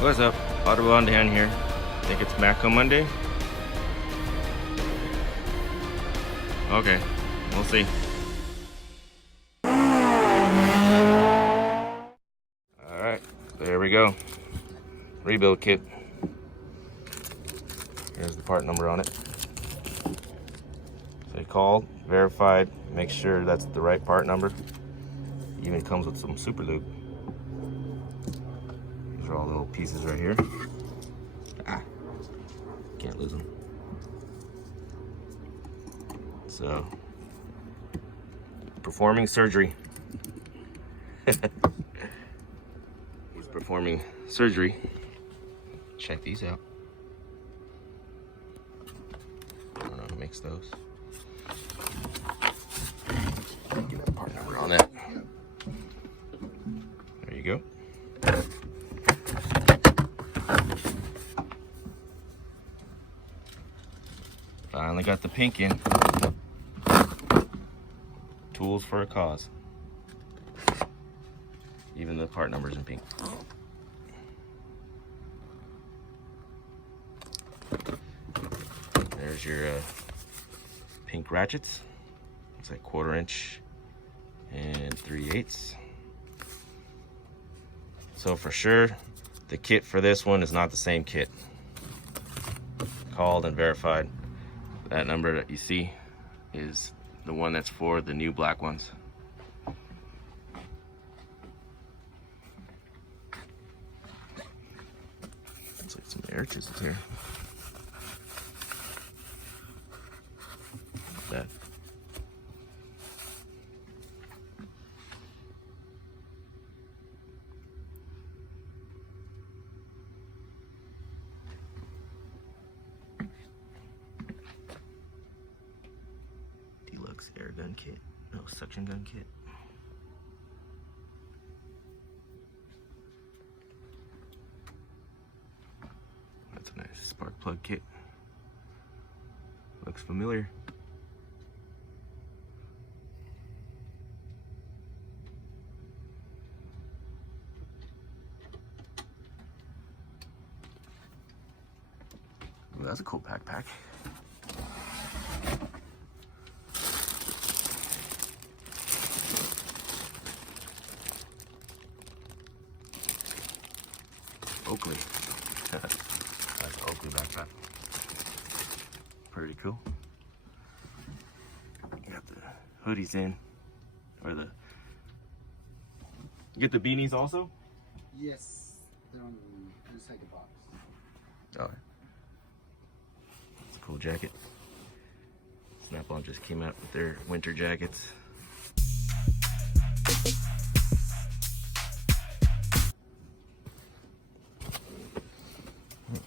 What's up? Autobahndan here. Think it's Matco Monday? Okay, we'll see. Alright, there we go. Rebuild kit. Here's the part number on it. They called, verified, make sure that's the right part number. Even comes with some super lube. These are all little pieces right here. Can't lose them. So, performing surgery. He's performing surgery. Check these out. I don't know who makes those. Get that part number on that. There you go. Finally got the pink in. Tools for a cause. Even the part number's in pink. There's your pink ratchets. It's like 1/4 inch and 3/8. So for sure, the kit for this one is not the same kit. Called and verified. That number that you see is the one that's for the new black ones. Looks like some air chisels here. Not bad. Air gun kit, no suction gun kit. That's a nice spark plug kit. Looks familiar. Ooh, that's a cool backpack. Oakley. That's an Oakley backpack. Pretty cool. You got the hoodies in, or the. You get the beanies also? Yes, they're on inside the box. Oh, it's a cool jacket. Snap-on just came out with their winter jackets.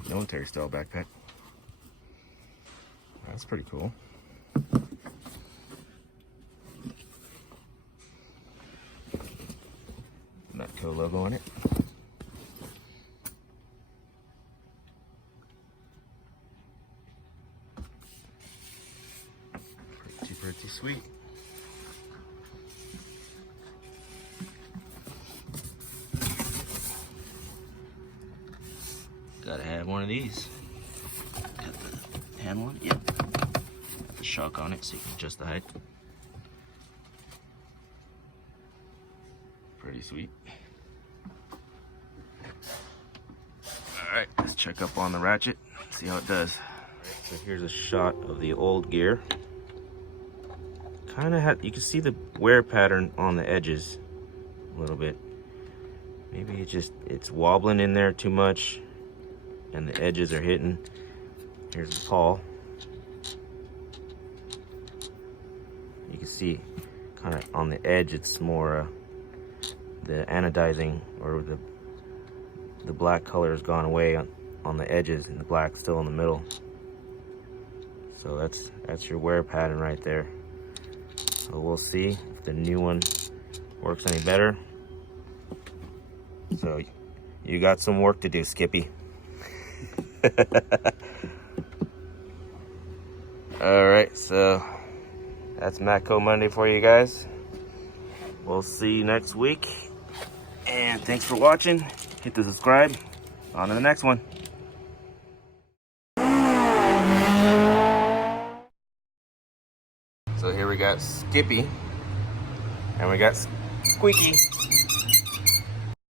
Military style backpack. That's pretty cool. Matco logo on it. Pretty sweet. Gotta have one of these. Got the hand one, yep. Got the shock on it so you can adjust the height. Pretty sweet. Alright, let's check up on the ratchet, see how it does. Alright, so here's a shot of the old gear. Kinda you can see the wear pattern on the edges a little bit. Maybe it's wobbling in there too much and the edges are hitting. Here's the pawl. You can see kind of on the edge it's more the anodizing, or the black color has gone away on the edges and the black's still in the middle. So that's your wear pattern right there. So we'll see if the new one works any better. So you got some work to do, Skippy. Alright, so that's Matco Monday for you guys. We'll see you next week. And thanks for watching. Hit the subscribe. On to the next one. So here we got Skippy and we got Squeaky.